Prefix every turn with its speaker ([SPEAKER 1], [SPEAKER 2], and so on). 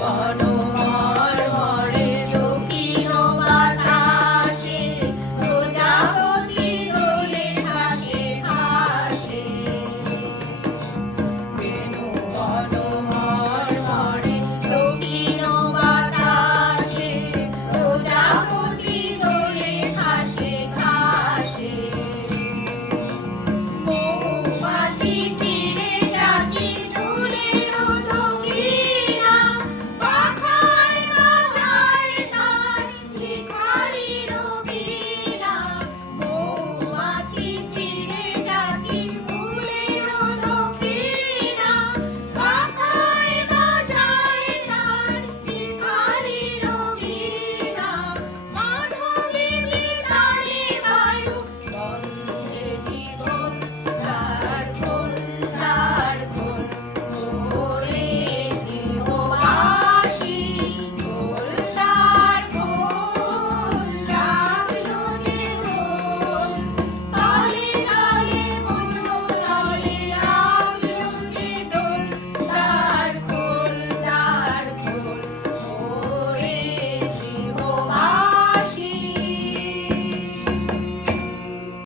[SPEAKER 1] Follow